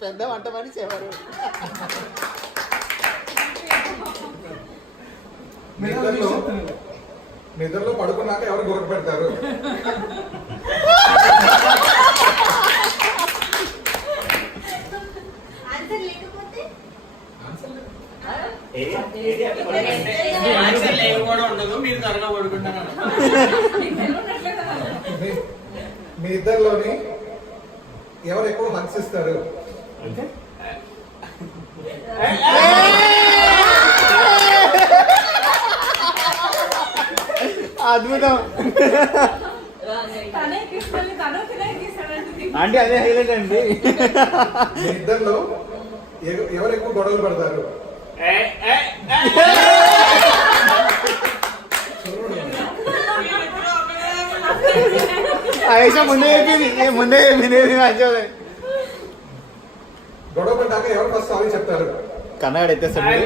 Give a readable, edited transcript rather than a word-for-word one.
పెద్ద వంట మనిషి ఎవరు? నిద్రలో పడుకున్నాక ఎవరు గురక పెడతారు? మీ ఇద్దరిలోని ఎవరు ఎక్కువ హర్షిస్తారు? అద్భుతం అంటే అదే హైలైట్ అండి. మీ ఇద్దరిలో ఎవరు ఎక్కువ గొడవలు పడతారు? ఆయేషా ముందే చెప్పింది మంచిగా. గొడవ పడ్డాక ఎవరు ఫస్ట్ సారీ చెప్తారు? కన్నడ ఎత్తేస్తాడు.